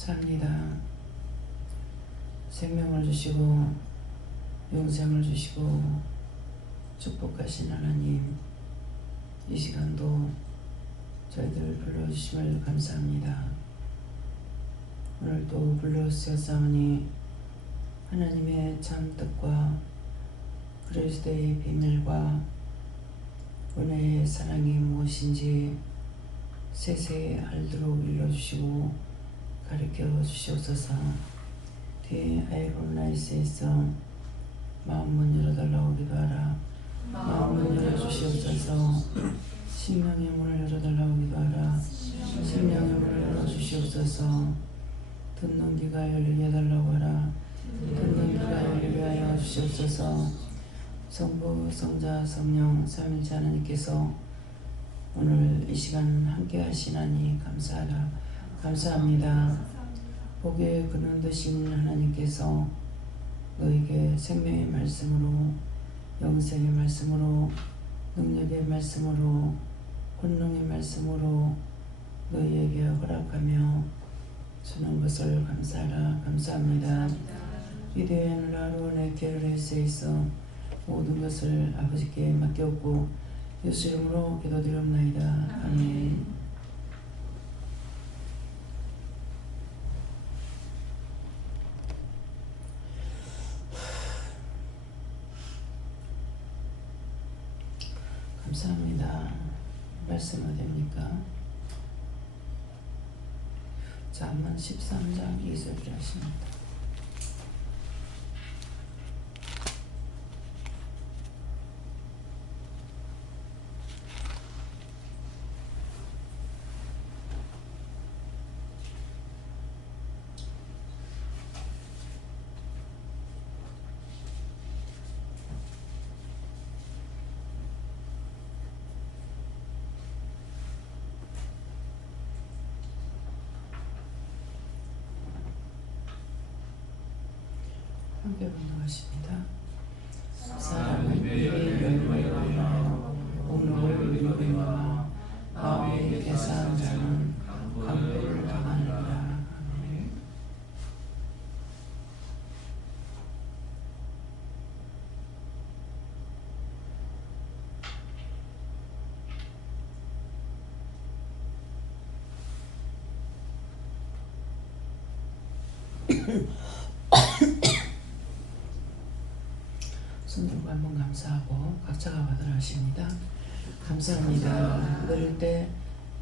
감사합니다. 생명을 주시고 영생을 주시고 축복하신 하나님, 이 시간도 저희들을 불러주심을 감사합니다. 오늘도 불러주셨사오니 하나님의 참 뜻과 그리스도의 비밀과 은혜의 사랑이 무엇인지 세세히 알도록 일러주시고 가르쳐 주시옵소서. 뒤에 아이로나이스에서 마음 문 열어달라고 기도하라. 마음 문 열어주시옵소서. 심령의 문을 열어달라고 기도하라. 심령의 문을 열어주시옵소서. 듣는 귀가 열리게 해달라고 하라. 듣는 귀가 열리게 하여 주시옵소서. 성부, 성자, 성령, 삼위일체 하나님께서 오늘 이 시간 함께 하시나니 감사하라. 감사합니다. 복의 근원 되신 하나님께서 너에게 생명의 말씀으로, 영생의 말씀으로, 능력의 말씀으로, 권능의 말씀으로 너희에게 허락하며 주는 것을 감사하라. 감사합니다. 위대한 하루 내 게르레스에 있어 모든 것을 아버지께 맡겼고 예수 이름으로 기도드리옵나이다. 아멘. 감사합니다. 말씀 어디입니까? 잠언 13장 2절이라 하십니다. 함께 번역하십니다. 사람은 이의 열매로 인하여 공로를 누리며 마음이 개사한 자는 강도를 당하느니라. 아멘. 손 들고 한번 감사하고 각자가 받으라 하십니다. 감사합니다. 내릴 때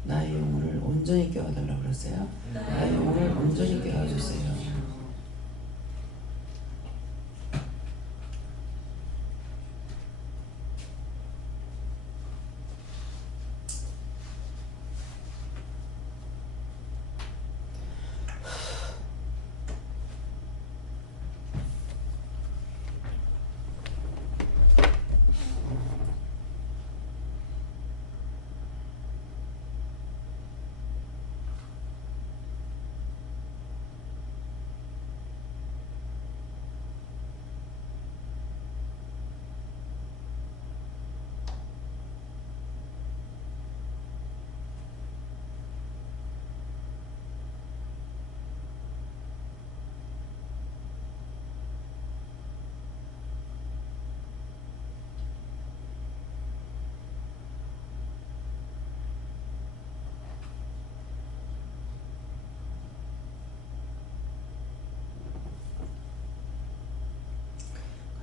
나의 영혼을 온전히 깨워달라고 그랬어요. 나의 영혼을 온전히 깨워주세요.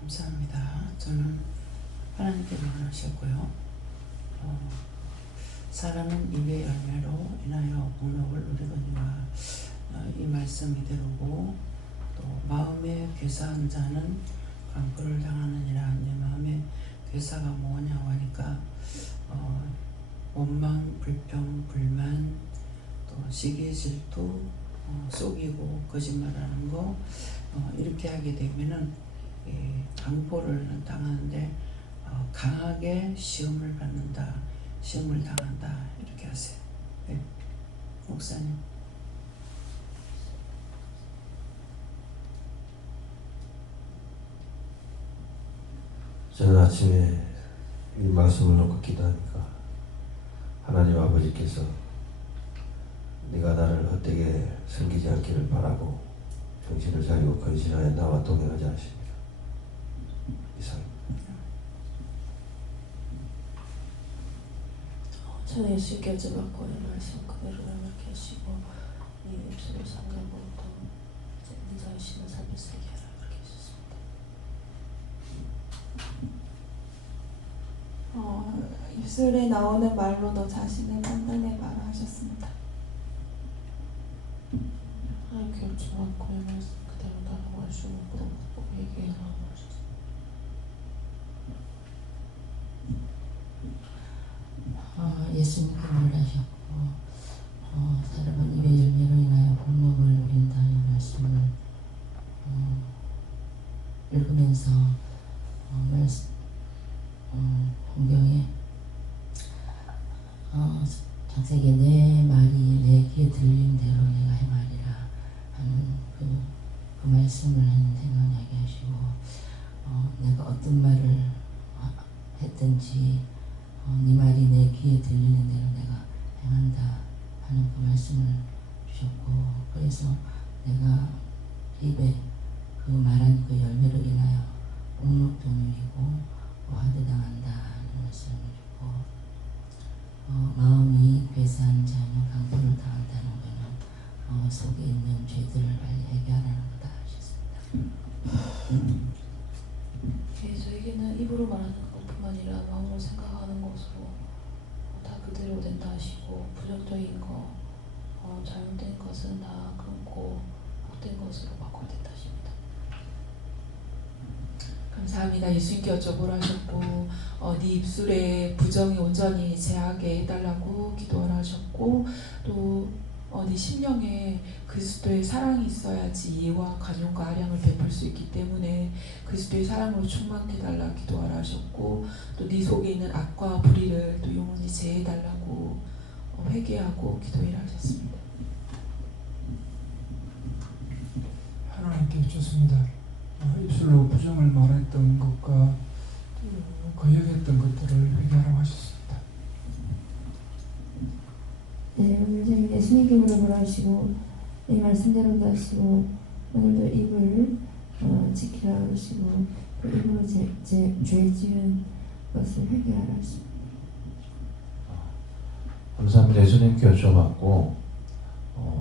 감사합니다. 저는 하나님께 명하셨고요. 사람은 입의 열매로 인하여 복록을 누리거니와 이 말씀 이대로고, 또 마음에 괴사한 자는 강포를 당하느니라. 내 마음에 괴사가 뭐냐고 하니까 원망, 불평, 불만, 또 시기, 질투, 속이고 거짓말하는 거, 이렇게 하게 되면은 강포를 당하는데 강하게 시험을 받는다, 시험을 당한다, 이렇게 하세요. 네. 목사님. 저는 아침에 이 말씀을 놓고 기도하니까 하나님 아버지께서 네가 나를 헛되게 섬기지 않기를 바라고 정신을 차리고 근신하여 나와 동행하자 하십니다. 이상. 저는 예수께 여쭤봤고 말씀 그대로 이렇게 하시고 이 입술을 상하고 또 네 자신을 살펴세게 하라 그렇게 하셨습니다. 입술에 나오는 말로 너 자신을 판단해봐라 하셨습니다. 하나님께 여쭤봤고 이 말씀 그대로 따라가시고 물어보고 얘기해라고 하셨습니다. 예수님께 놀라셨고 사람은 입의 열매로 인하여 복목을 누린다는 말씀을 읽으면서 성경에 창세기 내 말이 내 귀에 들린 대로 내가 행하리라 하는 그 말씀을 생각나게 하시고 내가 어떤 말을 했든지 네 말이 내 귀에 들리는 대로 내가 행한다 하는 그 말씀을 주셨고 그래서 내가 입에 그 말한 그 열매로 인하여 복록도 누리고 화대당한다 하는 말씀을 주고 마음이 괴사한 자는 강도를 당한다는 것은 속에 있는 죄들을 빨리 해결하는 거다 하셨습니다. 저에게는 입으로 말하는 것뿐만 아니라 마음으로 생각하는 것으로 다 그대로 된다 하시고 부정적인 거 잘못된 것은 다 끊고 복된 것으로 바꿔야 된다 하십니다. 감사합니다. 예수님께 여쭤보라 하셨고 네 입술에 부정이 온전히 제하게 해달라고 기도하라 하셨고 또 네 심령에 그리스도의 사랑이 있어야지 이해와 관용과 아량을 베풀 수 있기 때문에 그리스도의 사랑으로 충만케 해달라 기도하라 하셨고 또 네 속에 있는 악과 불의를 또 영원히 제해달라고 회개하고 기도해라 하셨습니다. 하나님께 여쭙습니다. 입술로 부정을 말했던 것과 거역했던 것들을 회개하라고 하셨습니다. 네, 오늘 예수님께 물어보라 하시고 이 말씀대로도 하시고 오늘도 입을 지키라 하시고 그 입으로 죄 지은 것을 회개하라 하십니다. 감사합니다. 예수님께 여쭤봤고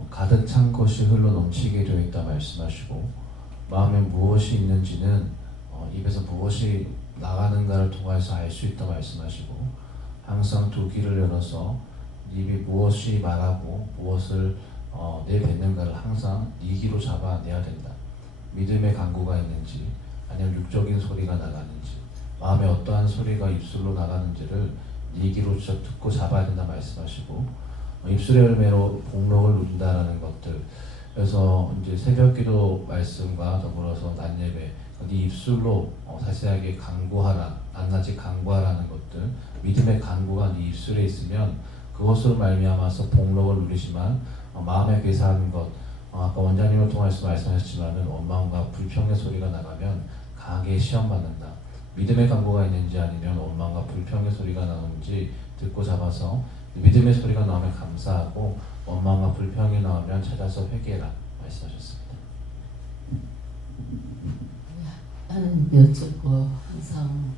가득 찬 것이 흘러 넘치게 되어 있다 말씀하시고 마음에 무엇이 있는지는 입에서 무엇이 나가는가를 통해서 알 수 있다 말씀하시고 항상 두 귀를 열어서 입이 무엇이 말하고 무엇을 내뱉는가를 항상 네 귀로 잡아내야 된다. 믿음의 간구가 있는지 아니면 육적인 소리가 나가는지 마음에 어떠한 소리가 입술로 나가는지를 네 귀로 듣고 잡아야 된다 말씀하시고 입술의 열매로 복록을 누린다라는 것들 그래서 이제 새벽기도 말씀과 더불어서 낮예배 네 입술로 자세하게 간구하라 낱낱이 간구하라는 것들 믿음의 간구가 네 입술에 있으면 그것으로 말미암아서 복록을 누리지만 마음에 괴사하는 것 아까 원장님을 통해서 말씀하셨지만은 원망과 불평의 소리가 나가면 강하게 시험받는다. 믿음의 간구가 있는지 아니면 원망과 불평의 소리가 나오는지 듣고 잡아서 믿음의 소리가 나오면 감사하고 원망과 불평이 나오면 찾아서 회개해라 말씀하셨습니다. 하나님께 여쭙고 항상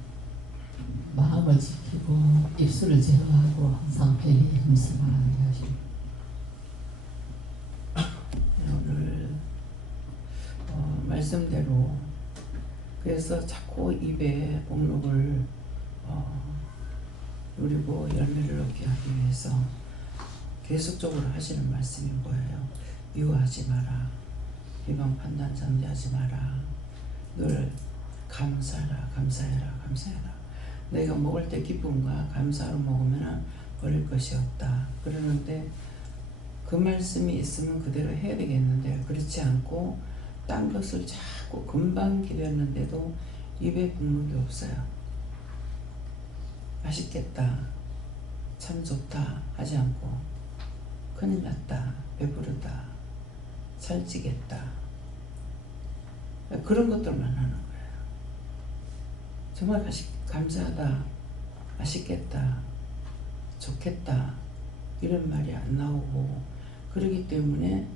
마음을 지키고 입술을 제어하고 항상 회개에 힘쓰라게 하십니다. 오늘 말씀대로 그래서 자꾸 입에 복록을 누리고 열매를 얻게 하기 위해서 계속적으로 하시는 말씀인 거예요. 미워하지 마라. 비방 판단 잠재하지 마라. 늘 감사하라. 감사해라. 감사해라. 내가 먹을 때 기쁨과 감사로 먹으면 버릴 것이 없다. 그러는데 그 말씀이 있으면 그대로 해야 되겠는데 그렇지 않고 딴 것을 자꾸 금방 기도했는데도 입에 복록이 없어요. 맛있겠다. 참 좋다. 하지 않고 큰일 났다. 배부르다. 살찌겠다. 그런 것들만 하는 거예요. 정말 감사하다. 맛있겠다. 좋겠다. 이런 말이 안 나오고 그렇기 때문에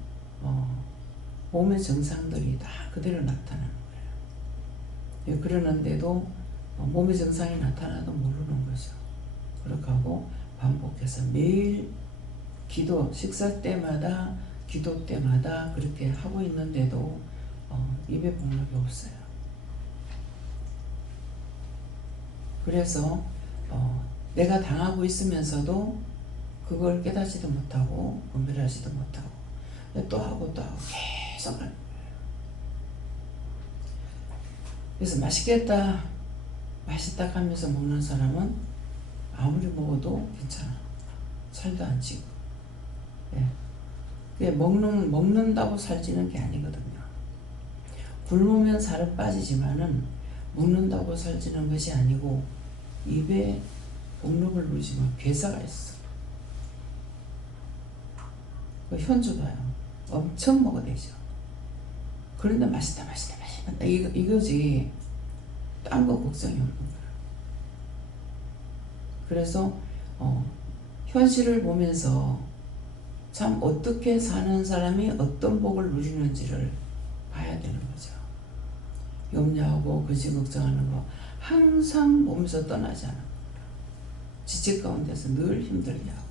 몸의 증상들이 다 그대로 나타나는 거예요. 예, 그러는데도 몸의 증상이 나타나도 모르는 거죠. 그렇게 하고 반복해서 매일 기도, 식사 때마다 기도 때마다 그렇게 하고 있는데도 입에 복력이 없어요. 그래서 내가 당하고 있으면서도 그걸 깨닫지도 못하고 분별하지도 못하고 또 하고 또 하고 계속 하는 거예요. 그래서 맛있겠다 맛있다 하면서 먹는 사람은 아무리 먹어도 괜찮아. 살도 안 찌고. 예. 먹는다고 살찌는 게 아니거든요. 굶으면 살은 빠지지만은 먹는다고 살찌는 것이 아니고 입에 복록을 누르지만 괴사가 있어. 그 현주가요. 엄청 먹어대죠. 그런데 맛있다 이거지. 딴 거 걱정이 없는 거야. 그래서 현실을 보면서 참 어떻게 사는 사람이 어떤 복을 누리는지를 봐야 되는 거죠. 염려하고 거지 걱정하는 거 항상 몸에서 떠나지 않아. 지체 가운데서 늘 힘들게 하고.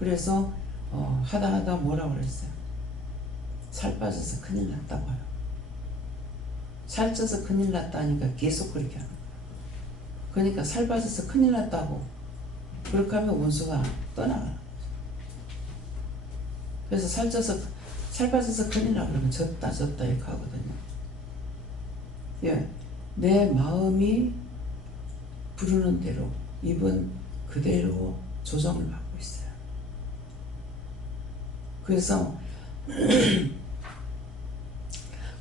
그래서 하다 뭐라고 그랬어요? 살 빠져서 큰일 났다고 해요. 살쪄서 큰일 났다니까 계속 그렇게 하는 거예요. 그러니까 살 빠져서 큰일 났다고 그렇게 하면 원수가 떠나가는 거죠. 그래서 살 빠져서 큰일 나고 그러면 졌다 이렇게 하거든요. 예, 내 마음이 부르는 대로 입은 그대로 조정을 받고 있어요. 그래서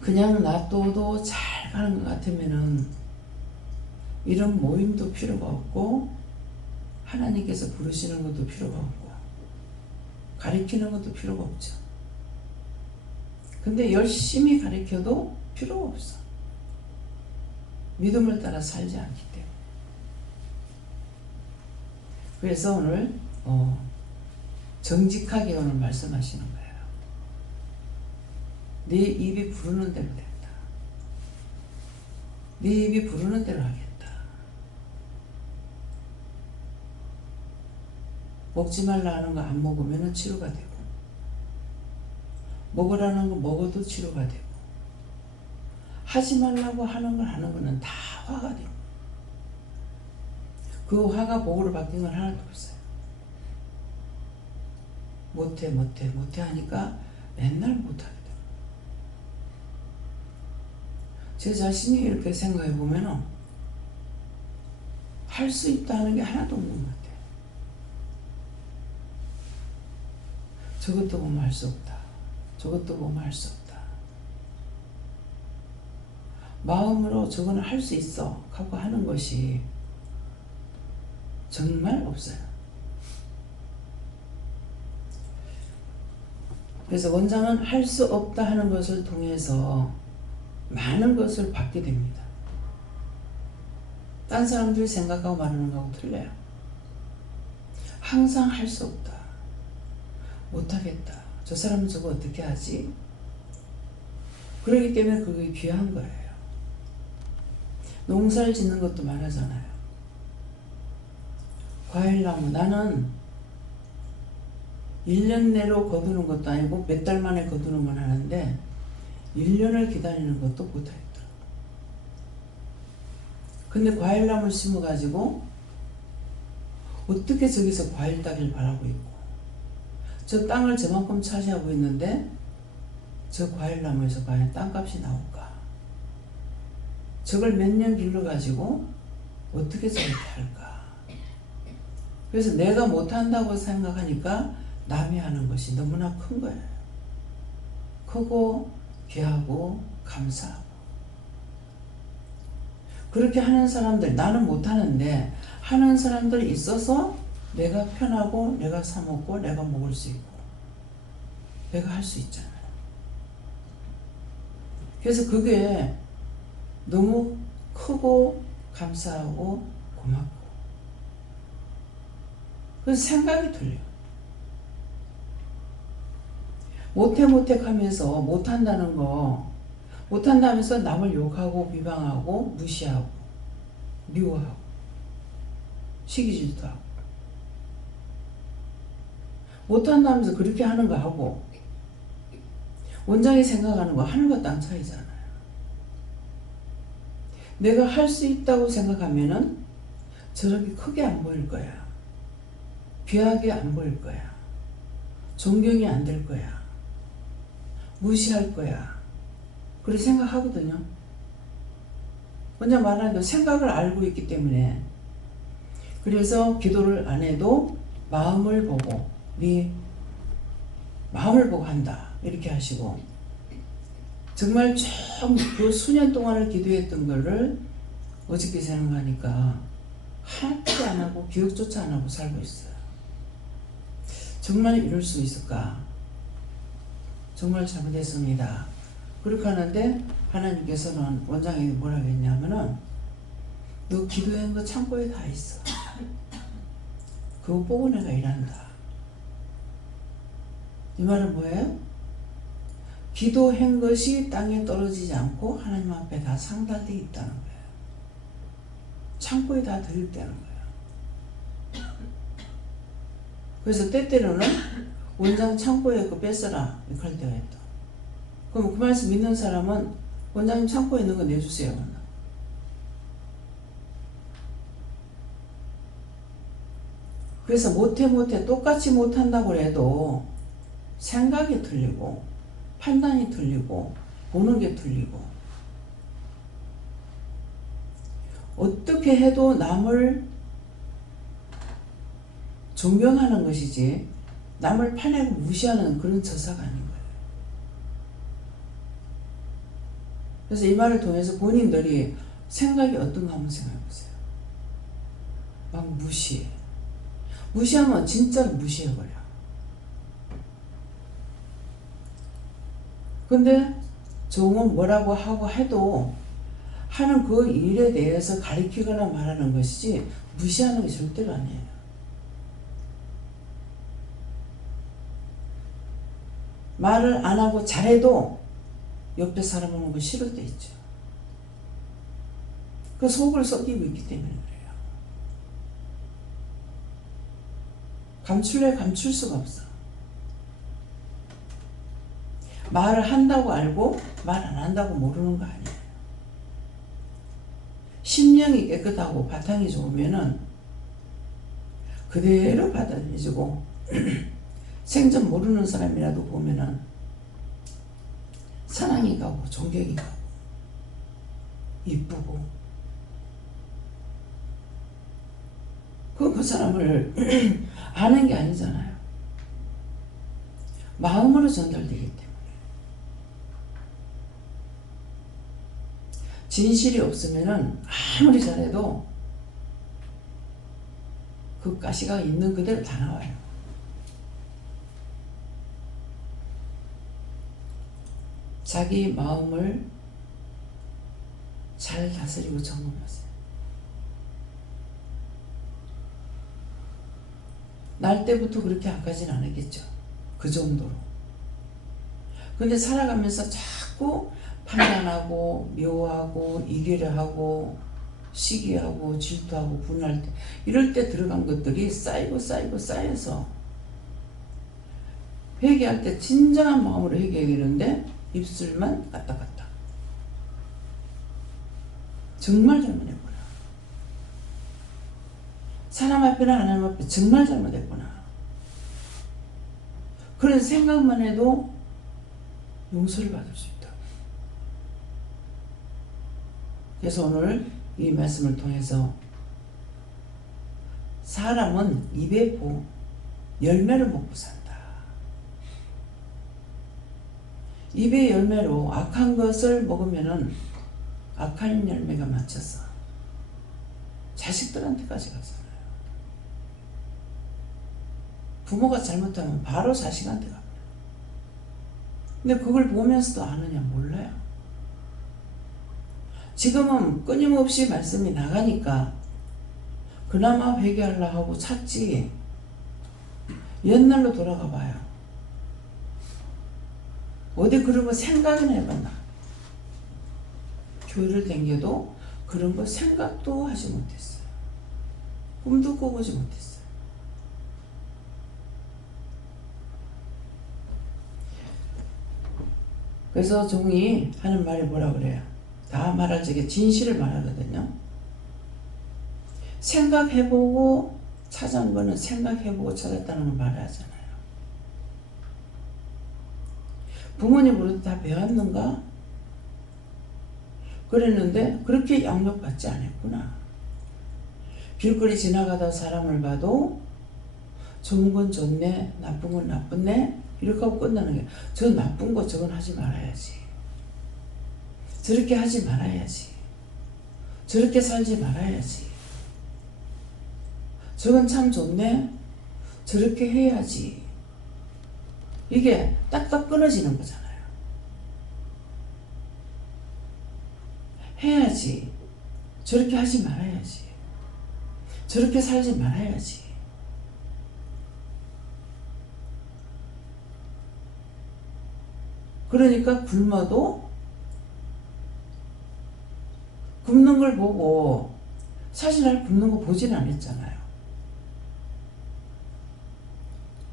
그냥 놔둬도 잘 가는 것 같으면은 이런 모임도 필요가 없고 하나님께서 부르시는 것도 필요가 없고 가르치는 것도 필요가 없죠. 근데 열심히 가르쳐도 필요가 없어. 믿음을 따라 살지 않기 때문에. 그래서 오늘 정직하게 오늘 말씀하시는 거예요. 네 입이 부르는 대로 된다. 네 입이 부르는 대로 하겠다. 먹지 말라 하는 거 안 먹으면 치료가 되고 먹으라는 거 먹어도 치료가 되고 하지 말라고 하는 걸 하는 거는 다 화가 되고 그 화가 복으로 바뀐 건 하나도 없어요. 못해 하니까 맨날 못하게 돼요. 제 자신이 이렇게 생각해 보면은 할 수 있다는 게 하나도 없는 것 같아요. 저것도 보면 할 수 없다. 저것도 보면 할 수 없다. 마음으로 저거는 할 수 있어 하고 하는 것이 정말 없어요. 그래서 원장은 할 수 없다 하는 것을 통해서 많은 것을 받게 됩니다. 딴 사람들이 생각하고 말하는 거하고 틀려요. 항상 할 수 없다. 못하겠다. 저 사람은 저거 어떻게 하지? 그렇기 때문에 그게 귀한 거예요. 농사를 짓는 것도 말하잖아요. 과일나무 나는 1년 내로 거두는 것도 아니고 몇 달 만에 거두는 건 하는데 1년을 기다리는 것도 못하겠더라고요. 근데 과일나무를 심어가지고 어떻게 저기서 과일 따기를 바라고 있고 저 땅을 저만큼 차지하고 있는데 저 과일나무에서 과연 땅값이 나올까? 저걸 몇 년 길러가지고 어떻게 저렇게 할까? 그래서 내가 못한다고 생각하니까 남이 하는 것이 너무나 큰 거예요. 크고 귀하고 감사하고 그렇게 하는 사람들 나는 못하는데 하는 사람들이 있어서 내가 편하고 내가 사 먹고 내가 먹을 수 있고 내가 할 수 있잖아요. 그래서 그게 너무 크고 감사하고 고맙고 그래서 생각이 들려요. 모태모택하면서 못한다는 거, 못한다면서 남을 욕하고 비방하고 무시하고 미워하고 시기질도 하고 못한다면서 그렇게 하는 거 하고 원장이 생각하는 거 하늘과 땅 차이잖아요. 내가 할 수 있다고 생각하면은 저렇게 크게 안 보일 거야. 귀하게 안 보일 거야. 존경이 안 될 거야. 무시할 거야. 그렇게 생각하거든요. 먼저 말하는 그 생각을 알고 있기 때문에 그래서 기도를 안 해도 마음을 보고 네 마음을 보고 한다 이렇게 하시고 정말 그 수년 동안을 기도했던 거를 어저께 생각하니까 하나도 안 하고 기억조차 안 하고 살고 있어요. 정말 이럴 수 있을까? 정말 잘못했습니다. 그렇게 하는데 하나님께서는 원장에게 뭐라고 했냐면은 너 기도한 거 창고에 다 있어. 그거 보고 내가 일한다. 이 말은 뭐예요? 기도한 것이 땅에 떨어지지 않고 하나님 앞에 다 상달되어 있다는 거예요. 창고에 다 들어있다는 거예요. 그래서 때때로는 원장 창고에 그 뺏어라 이렇게 할 때가 있다. 그럼 그 말씀 믿는 사람은 원장님 창고에 있는 거 내주세요. 그래서 못해 똑같이 못한다고 해도 생각이 틀리고 판단이 틀리고 보는 게 틀리고 어떻게 해도 남을 존경하는 것이지 남을 파내고 무시하는 그런 처사가 아닌 거예요. 그래서 이 말을 통해서 본인들이 생각이 어떤가 한번 생각해 보세요. 막 무시해. 무시하면 진짜로 무시해버려. 근데 종은 뭐라고 하고 해도 하는 그 일에 대해서 가리키거나 말하는 것이지 무시하는 게 절대로 아니에요. 말을 안 하고 잘해도 옆에 사람 오는 거 싫을 때 있죠. 그 속을 썩이고 있기 때문에 그래요. 감출래 감출 수가 없어. 말을 한다고 알고 말 안 한다고 모르는 거 아니에요. 심령이 깨끗하고 바탕이 좋으면은 그대로 받아들여지고 생전 모르는 사람이라도 보면은 사랑이 가고 존경이 가고 이쁘고 그 사람을 아는 게 아니잖아요. 마음으로 전달되기 때문에 진실이 없으면은 아무리 잘해도 그 가시가 있는 그대로 다 나와요. 자기 마음을 잘 다스리고 점검하세요. 날 때부터 그렇게 악하진 않았겠죠. 그 정도로. 근데 살아가면서 자꾸 판단하고 묘하고 이기려하고 시기하고 질투하고 분할 때 이럴 때 들어간 것들이 쌓여서 회개할 때 진정한 마음으로 회개하는데 입술만 까딱까딱. 정말 잘못했구나. 사람 앞에나 하나님 앞에 정말 잘못했구나. 그런 생각만 해도 용서를 받을 수 있다. 그래서 오늘 이 말씀을 통해서 사람은 입에 열매를 먹고 산다. 입의 열매로 악한 것을 먹으면은 악한 열매가 맞춰서 자식들한테까지 가잖아요. 부모가 잘못하면 바로 자식한테 갑니다. 근데 그걸 보면서도 아느냐 몰라요. 지금은 끊임없이 말씀이 나가니까 그나마 회개하려고 하고 찾지 옛날로 돌아가 봐요. 어디 그런 거 생각이나 해봤나? 교회를 댕겨도 그런 거 생각도 하지 못했어요. 꿈도 꿔보지 못했어요. 그래서 종이 하는 말이 뭐라 그래요? 다 말할 적에 진실을 말하거든요. 생각해보고 찾은 거는 생각해보고 찾았다는 걸 말하잖아요. 부모님으로도 다 배웠는가? 그랬는데 그렇게 양육받지 않았구나. 길거리 지나가다 사람을 봐도 좋은 건 좋네, 나쁜 건 나쁘네 이렇게 하고 끝나는 게, 저 나쁜 거 저건 하지 말아야지, 저렇게 하지 말아야지, 저렇게 살지 말아야지, 저건 참 좋네, 저렇게 해야지. 이게 딱딱 끊어지는 거잖아요. 해야지, 저렇게 하지 말아야지, 저렇게 살지 말아야지. 그러니까 굶어도 굶는 걸 보고, 사실 날 굶는 거 보진 않았잖아요.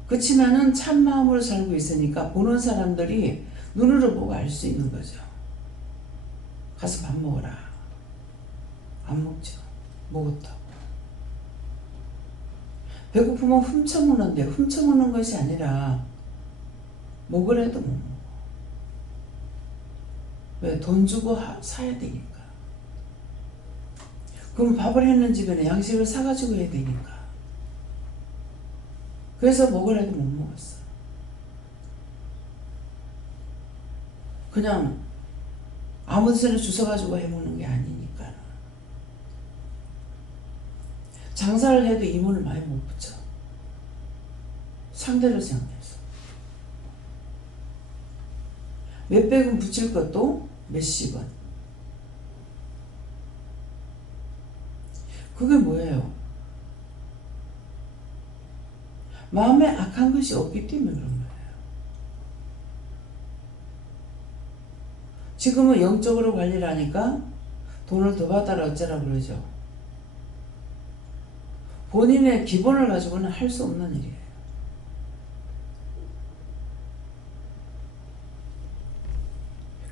그치만은 참마음으로 살고 있으니까 보는 사람들이 눈으로 보고 알 수 있는 거죠. 가서 밥 먹어라. 안 먹죠. 먹었다고. 배고프면 훔쳐먹는데, 훔쳐먹는 것이 아니라 먹으래도 못 먹어. 왜? 돈 주고 사야 되니까. 그럼 밥을 했는 집에는 양식을 사가지고 해야 되니까. 그래서 먹으라도 못 먹었어. 그냥 아무 데나 주워가지고 해먹는 게 아니니까. 장사를 해도 이문을 많이 못 붙여. 상대를 생각해서. 몇백은 붙일 것도 몇십원. 그게 뭐예요? 마음에 악한 것이 없기 때문에 그런 거예요. 지금은 영적으로 관리를 하니까 돈을 더 받아라 어쩌라 그러죠. 본인의 기본을 가지고는 할 수 없는 일이에요.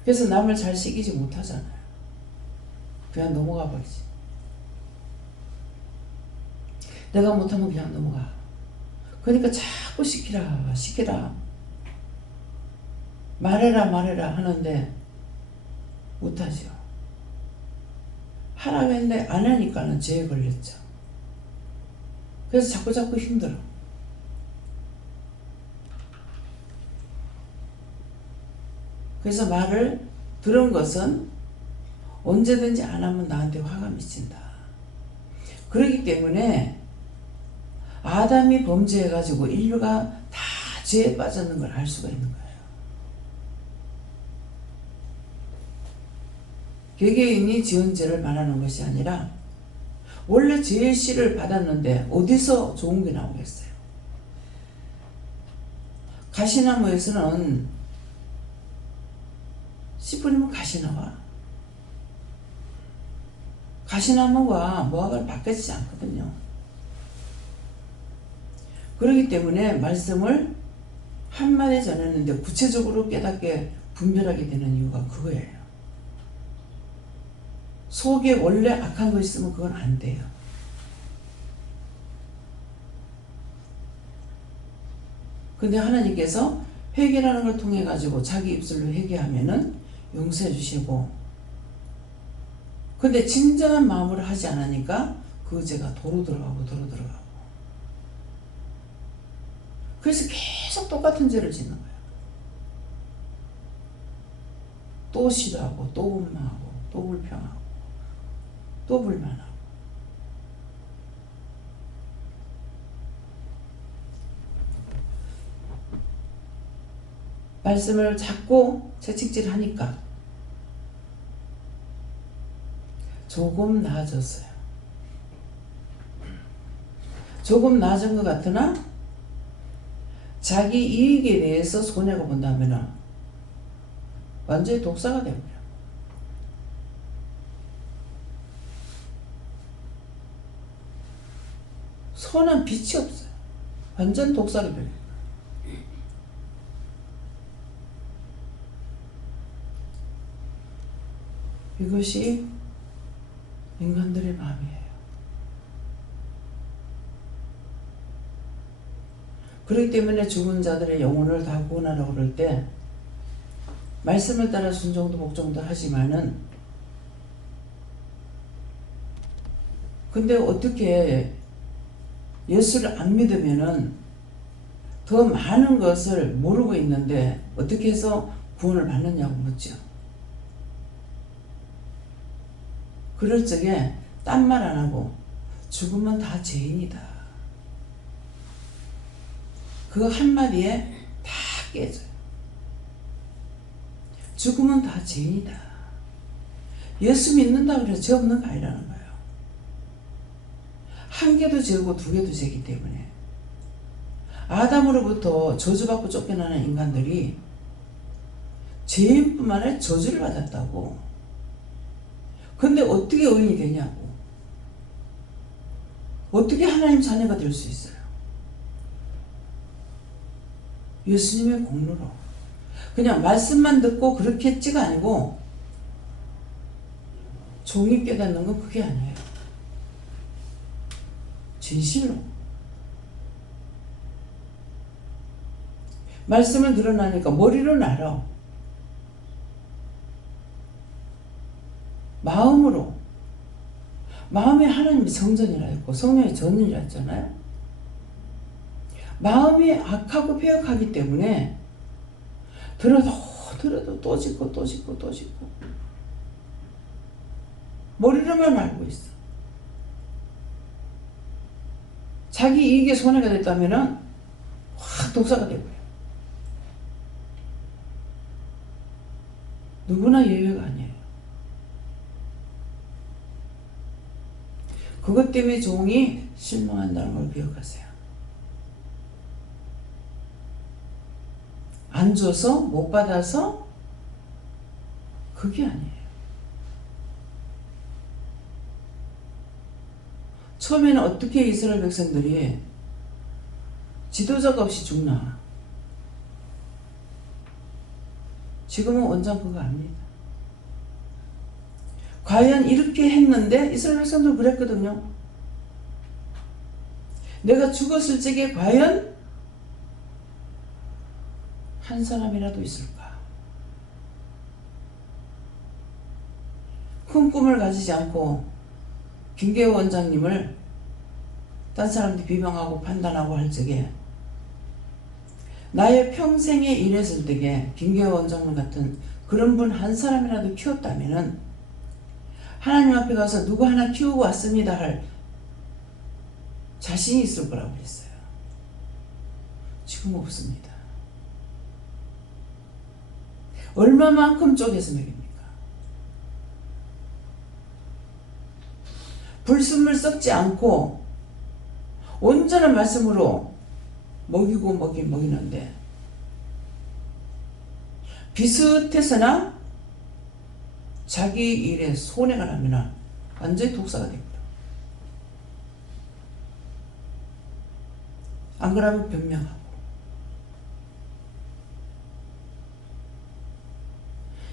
그래서 남을 잘 시키지 못하잖아요. 그냥 넘어가 버리지. 내가 못하면 그냥 넘어가. 그러니까 자꾸 시키라 말해라 하는데 못하죠. 하라고 했는데 안 하니까는 죄에 걸렸죠. 그래서 자꾸 힘들어. 그래서 말을 들은 것은 언제든지 안 하면 나한테 화가 미친다. 그렇기 때문에 아담이 범죄해가지고 인류가 다 죄에 빠졌는 걸 알 수가 있는 거예요. 개개인이 지은 죄를 말하는 것이 아니라 원래 죄의 씨를 받았는데 어디서 좋은 게 나오겠어요? 가시나무에서는 씨 뿌리면 가시 나와. 가시나무가 뭐하고 바뀌지 않거든요. 그렇기 때문에 말씀을 한마디 전했는데 구체적으로 깨닫게 분별하게 되는 이유가 그거예요. 속에 원래 악한 거 있으면 그건 안 돼요. 근데 하나님께서 회개라는 걸 통해 가지고 자기 입술로 회개하면은 용서해 주시고, 근데 진정한 마음으로 하지 않으니까 그 죄가 도로 들어가고 그래서 계속 똑같은 죄를 짓는 거예요. 또 싫어하고 또 원망하고 또 불평하고 또 불만하고. 말씀을 자꾸 채찍질하니까 조금 나아졌어요. 조금 나아진 것 같으나 자기 이익에 대해서 손해가 본다면 완전히 독사가 되버려. 선한 빛이 없어요. 완전 독사가 되버려. 이것이 인간들의 마음이에요. 그렇기 때문에 죽은 자들의 영혼을 다 구원하라고 그럴 때 말씀을 따라 순종도 복종도 하지만은 근데 어떻게 예수를 안 믿으면은 더 많은 것을 모르고 있는데 어떻게 해서 구원을 받느냐고 묻죠. 그럴 적에 딴 말 안 하고 죽으면 다 죄인이다. 그 한마디에 다 깨져요. 죽으면 다 죄인이다. 예수 믿는다고 해서 죄 없는 거 아니라는 거예요. 한 개도 죄고 두 개도 죄기 때문에 아담으로부터 저주받고 쫓겨나는 인간들이 죄인뿐만 아니라 저주를 받았다고. 근데 어떻게 의인이 되냐고. 어떻게 하나님 자녀가 될 수 있어요? 예수님의 공로로. 그냥 말씀만 듣고 그렇게 했지가 아니고 종이 깨닫는 건 그게 아니에요. 진실로. 말씀을 드러나니까 머리로는 알아. 마음으로. 마음에 하나님이 성전이라 했고 성령이 전이라 했잖아요. 마음이 악하고 패역하기 때문에 들어도 또 짓고 또 짓고 또 짓고 머리로만 알고 있어. 자기 이익에 손해가 됐다면은 확 독사가 되고요. 누구나 예외가 아니에요. 그것 때문에 종이 실망한다는 걸 기억하세요. 안 줘서 못 받아서 그게 아니에요. 처음에는 어떻게 이스라엘 백성들이 지도자가 없이 죽나? 지금은 원장 그거 압니다. 과연 이렇게 했는데 이스라엘 백성들 그랬거든요. 내가 죽었을 적에 과연 한 사람이라도 있을까? 큰 꿈을 가지지 않고 김계호 원장님을 딴 사람들이 비방하고 판단하고 할 적에 나의 평생에 일했을 때에 김계호 원장님 같은 그런 분 한 사람이라도 키웠다면은 하나님 앞에 가서 누구 하나 키우고 왔습니다 할 자신이 있을 거라고 그랬어요. 지금 없습니다. 얼마만큼 쪼개서 먹입니까? 불순물 썩지 않고 온전한 말씀으로 먹이고 먹이는데 비슷해서나 자기 일에 손해가 나면 완전히 독사가 됩니다. 안 그러면 변명하고.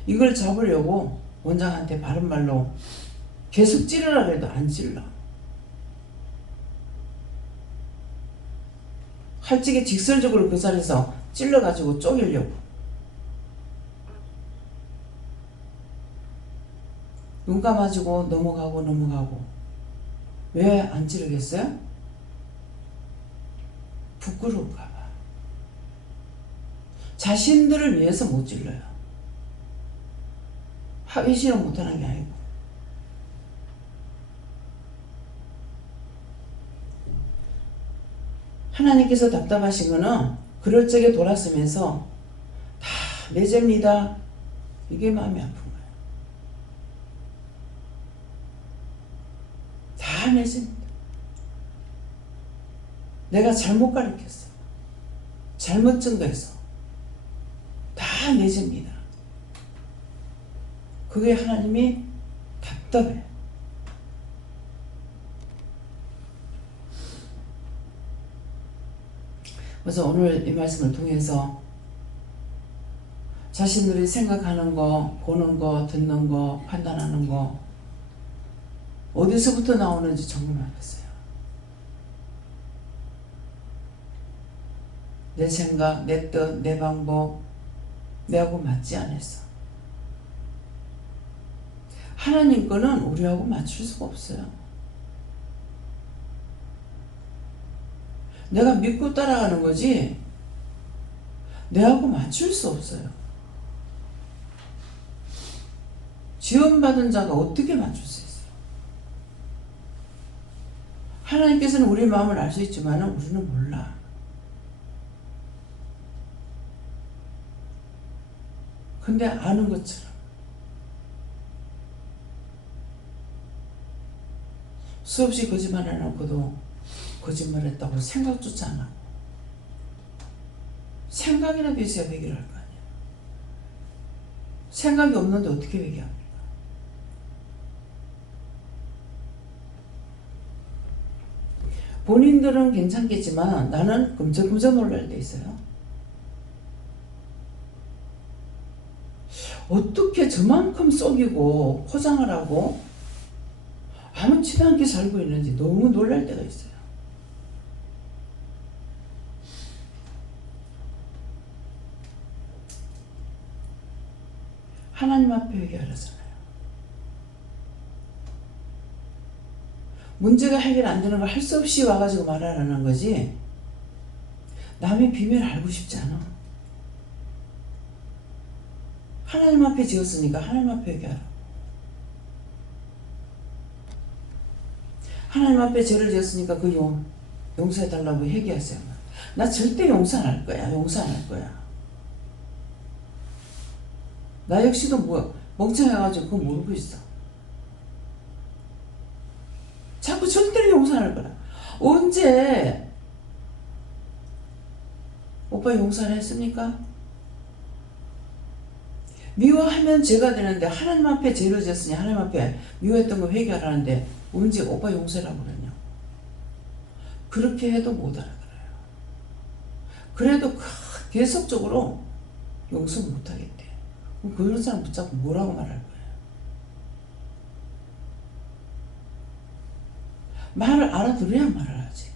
이걸 잡으려고 원장한테 바른 말로 계속 찌르라 그래도 안 찔러. 할지게 직설적으로 그 자리에서 찔러가지고 쪼개려고. 눈 감아주고 넘어가고. 왜 안 찌르겠어요? 부끄러울까 봐. 자신들을 위해서 못 찔러요. 하기 싫어 못하는 게 아니고. 하나님께서 답답하신 거는 그럴 적에 돌아서면서 다 내 죄입니다. 이게 마음이 아픈 거예요. 다 내 죄입니다. 내가 잘못 가르쳤어. 잘못 증거했어. 다 내 죄입니다. 그게 하나님이 답답해. 그래서 오늘 이 말씀을 통해서 자신들이 생각하는 거, 보는 거, 듣는 거, 판단하는 거 어디서부터 나오는지 궁금하겠어요. 내 생각, 내 뜻, 내 방법 내하고 맞지 않았어. 하나님 거는 우리하고 맞출 수가 없어요. 내가 믿고 따라가는 거지 내하고 맞출 수 없어요. 지원받은 자가 어떻게 맞출 수 있어요? 하나님께서는 우리 마음을 알 수 있지만 우리는 몰라. 근데 아는 것처럼 수없이 거짓말 해놓고도 거짓말했다고 생각조차 안 하고 생각이라도 있어야 회개를 할 거 아니야. 생각이 없는데 어떻게 회개합니까? 본인들은 괜찮겠지만 나는 끔적끔적 놀랄 때 있어요. 어떻게 저만큼 속이고 포장을 하고 아무렇지도 않게 살고 있는지 너무 놀랄 때가 있어요. 하나님 앞에 회개하잖아요. 문제가 해결 안 되는 걸 할 수 없이 와가지고 말하라는 거지 남의 비밀 알고 싶지 않아. 하나님 앞에 지었으니까 하나님 앞에 회개하라. 하나님 앞에 죄를 지었으니까 그 용서해달라고 회개하세요. 나 절대 용서 안 할 거야. 용서 안 할 거야. 나 역시도 뭐 멍청해가지고 그거 모르고 있어. 자꾸 절대로 용서 안 할 거야. 언제 오빠 용서 안 했습니까? 미워하면 죄가 되는데 하나님 앞에 죄를 지었으니 하나님 앞에 미워했던 거 회개하라는데 언제 오빠 용서라고 그러냐. 그렇게 해도 못 알아들어요. 그래도 계속적으로 용서 못 하겠대. 그럼 그런 사람 붙잡고 뭐라고 말할 거예요? 말을 알아들어야 말을 하지.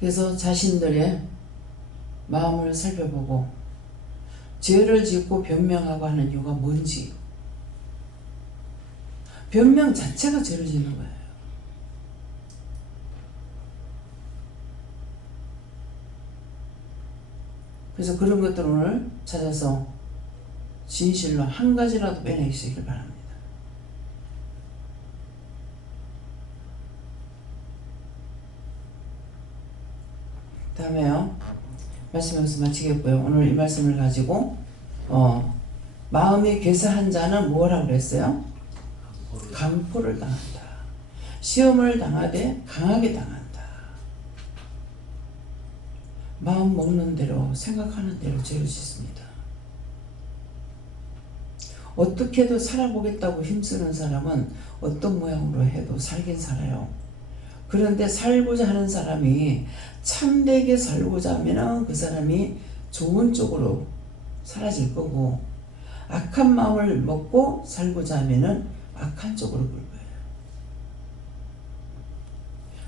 그래서 자신들의 마음을 살펴보고 죄를 짓고 변명하고 하는 이유가 뭔지, 변명 자체가 죄를 짓는 거예요. 그래서 그런 것들을 오늘 찾아서 진실로 한 가지라도 빼내시길 바랍니다. 다음에요. 말씀 여기서 마치겠고요. 오늘 이 말씀을 가지고 마음이 괴사한 자는 뭐라고 그랬어요? 강포를 당한다. 시험을 당하되 강하게 당한다. 마음 먹는 대로 생각하는 대로 죄를 짓습니다. 어떻게 해도 살아보겠다고 힘쓰는 사람은 어떤 모양으로 해도 살긴 살아요. 그런데 살고자 하는 사람이 참되게 살고자 하면 그 사람이 좋은 쪽으로 사라질 거고, 악한 마음을 먹고 살고자 하면 악한 쪽으로 볼 거예요.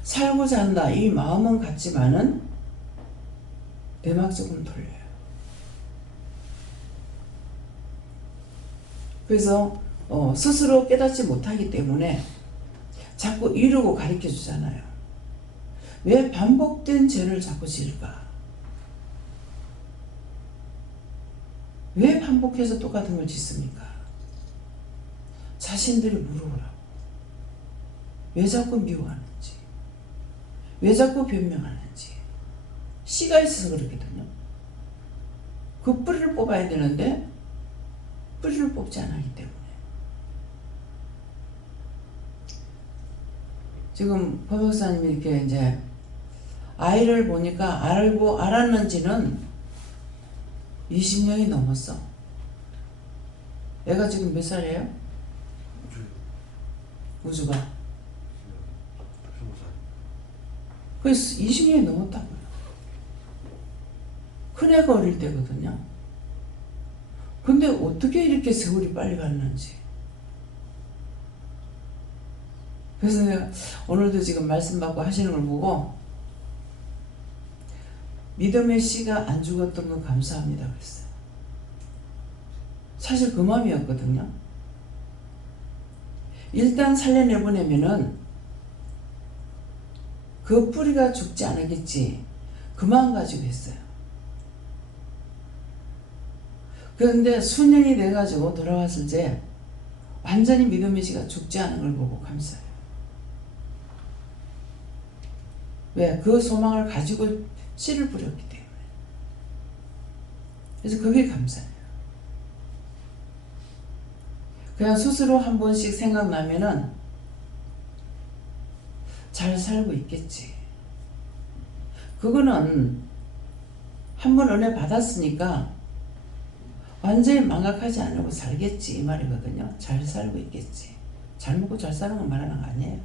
살고자 한다. 이 마음은 같지만은 내막적으로 돌려요. 그래서 스스로 깨닫지 못하기 때문에 자꾸 이루고 가르쳐 주잖아요. 왜 반복된 죄를 자꾸 지을까? 왜 반복해서 똑같은 걸 짓습니까? 자신들이 물어보라고. 왜 자꾸 미워하는지, 왜 자꾸 변명하는지. 씨가 있어서 그렇거든요. 그 뿌리를 뽑아야 되는데 뿌리를 뽑지 않았기 때문에. 지금 법 목사님이 이렇게 이제 아이를 보니까 알았는지는 20년이 넘었어. 애가 지금 몇 살이에요? 우주가. 그래서 20년이 넘었다고요. 큰애가 어릴 때거든요. 근데 어떻게 이렇게 세월이 빨리 갔는지. 그래서 내가 오늘도 지금 말씀 받고 하시는 걸 보고 믿음의 씨가 안 죽었던 거 감사합니다 그랬어요. 사실 그 마음이었거든요. 일단 살려내보내면은 그 뿌리가 죽지 않겠지, 그 마음 가지고 했어요. 그런데 수년이 돼가지고 돌아왔을 때 완전히 믿음의 씨가 죽지 않은 걸 보고 감사해요. 왜? 그 소망을 가지고 씨를 뿌렸기 때문에. 그래서 그게 감사해요. 그냥 스스로 한 번씩 생각나면은 잘 살고 있겠지. 그거는 한 번 은혜 받았으니까 완전히 망각하지 않고 살겠지 이 말이거든요. 잘 살고 있겠지. 잘 먹고 잘 사는 거 말하는 거 아니에요.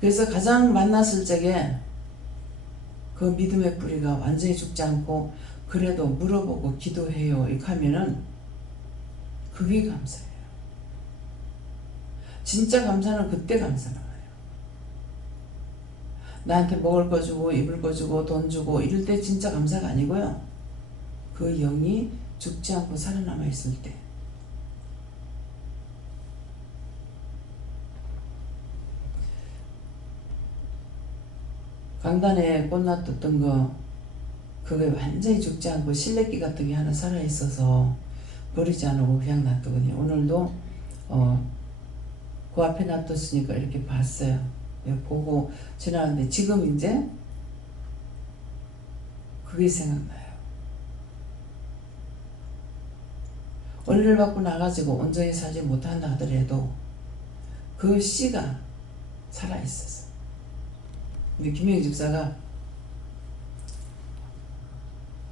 그래서 가장 만났을 적에 그 믿음의 뿌리가 완전히 죽지 않고 그래도 물어보고 기도해요 이렇게 하면은 그게 감사해요. 진짜 감사는 그때 감사나요. 나한테 먹을 거 주고 입을 거 주고 돈 주고 이럴 때 진짜 감사가 아니고요. 그 영이 죽지 않고 살아남아 있을 때. 강단에 꽃 놔뒀던 거 그게 완전히 죽지 않고 실내기 같은 게 하나 살아있어서 버리지 않고 그냥 놔두거든요. 오늘도 그 앞에 놔뒀으니까 이렇게 봤어요. 보고 지나갔는데 지금 이제 그게 생각나요. 원리를 받고 나가지고 온전히 살지 못한다 하더라도 그 씨가 살아있어서. 근데 김영희 집사가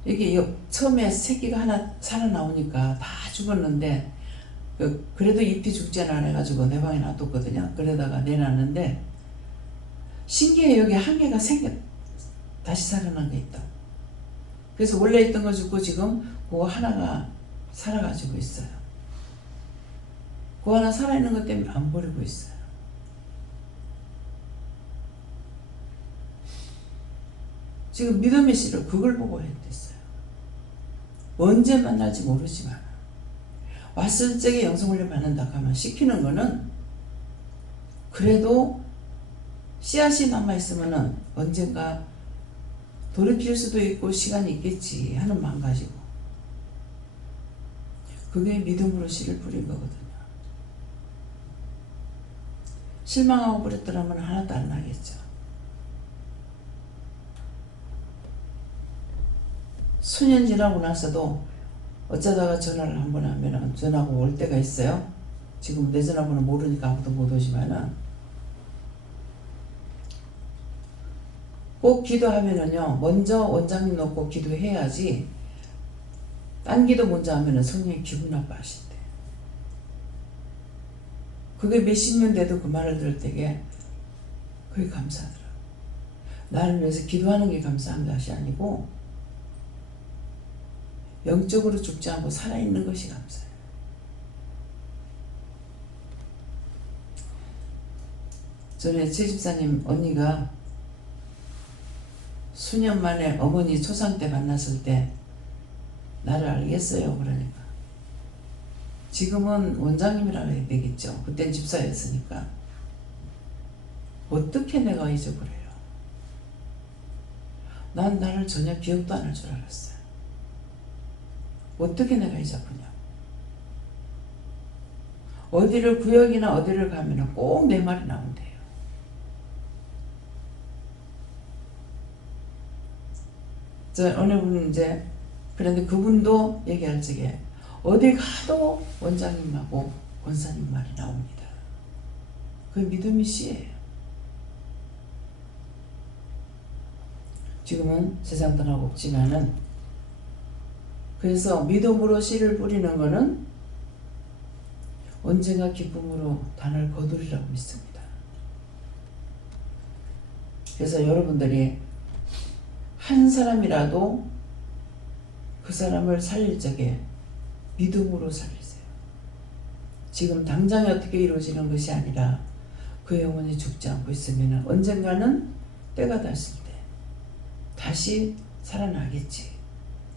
이게 처음에 새끼가 하나 살아나오니까 다 죽었는데 그래도 잎이 죽지 않아 해가지고 내 방에 놔뒀거든요. 그러다가 내놨는데 신기해. 여기 한 개가 다시 살아난 게 있다. 그래서 원래 있던 거 죽고 지금 그거 하나가 살아가지고 있어요. 그거 하나 살아있는 것 때문에 안 버리고 있어요. 지금 믿음의 씨를 그걸 보고 했댔어요. 언제 만날지 모르지만 왔을 적에 영성훈련 받는다 하면 시키는 거는 그래도 씨앗이 남아있으면은 언젠가 돌이킬 수도 있고 시간이 있겠지 하는 마음 가지고 그게 믿음으로 씨를 뿌린 거거든요. 실망하고 버렸더라면 하나도 안 나겠죠. 수년 지나고 나서도 어쩌다가 전화를 한번 하면은 전화가 올 때가 있어요. 지금 내 전화번호 모르니까 아무도 못 오지만은 꼭 기도하면은요, 먼저 원장님 놓고 기도해야지 딴 기도 먼저 하면은 성령이 기분 나빠하신대. 그게 몇십 년 돼도 그 말을 들을 때게 그게 감사하더라고. 나를 위해서 기도하는 게 감사한 것이 아니고 영적으로 죽지 않고 살아있는 것이 감사해요. 전에 최 집사님 언니가 수년 만에 어머니 초상 때 만났을 때 나를 알겠어요. 그러니까 지금은 원장님이라고 해야 되겠죠. 그땐 집사였으니까 어떻게 내가 잊어버려요. 난 나를 전혀 기억도 안 할 줄 알았어요. 어떻게 내가 잊어버냐. 어디를 구역이나 어디를 가면 꼭 내 말이 나온대요. 저 어느 분 이제 그런데 그분도 얘기할 적에 어디 가도 원장님하고 권사님 말이 나옵니다. 그 믿음이 씨예요. 지금은 세상 떠나고 없지만은, 그래서 믿음으로 씨를 뿌리는 것은 언젠가 기쁨으로 단을 거두리라고 믿습니다. 그래서 여러분들이 한 사람이라도 그 사람을 살릴 적에 믿음으로 살리세요. 지금 당장에 어떻게 이루어지는 것이 아니라 그 영혼이 죽지 않고 있으면 언젠가는 때가 됐을 때 다시 살아나겠지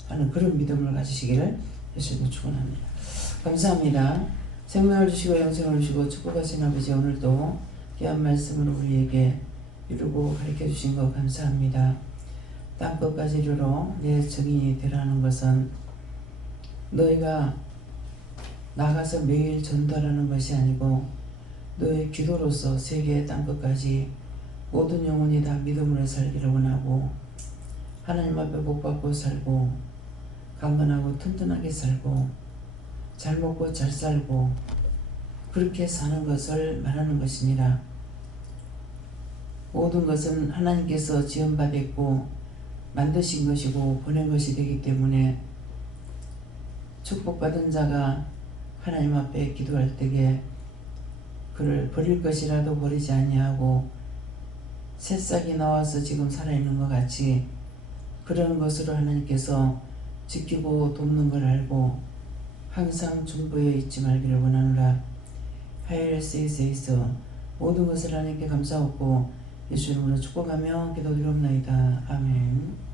하는 그런 믿음을 가지시기를 예수님으로 축원합니다. 감사합니다. 생명을 주시고 영생을 주시고 축복하신 아버지, 오늘도 귀한 말씀으로 우리에게 이루고 가르쳐 주신 것 감사합니다. 땅끝까지 이르러 내 증인이 되라는 것은 너희가 나가서 매일 전달하는 것이 아니고 너의 기도로서 세계의 땅끝까지 모든 영혼이 다 믿음으로 살기를 원하고 하나님 앞에 복받고 살고 강건하고 튼튼하게 살고 잘 먹고 잘 살고 그렇게 사는 것을 말하는 것이니라. 모든 것은 하나님께서 지원받았고 만드신 것이고 보낸 것이 되기 때문에 축복받은 자가 하나님 앞에 기도할 때에 그를 버릴 것이라도 버리지 아니하고 새싹이 나와서 지금 살아있는 것 같이 그런 것으로 하나님께서 지키고 돕는 걸 알고 항상 중보에 잊지 말기를 원하노라. 하이엘세이세이서 모든 것을 하나님께 감사하고 예수 이름으로 축복하며 기도드리옵나이다. 아멘.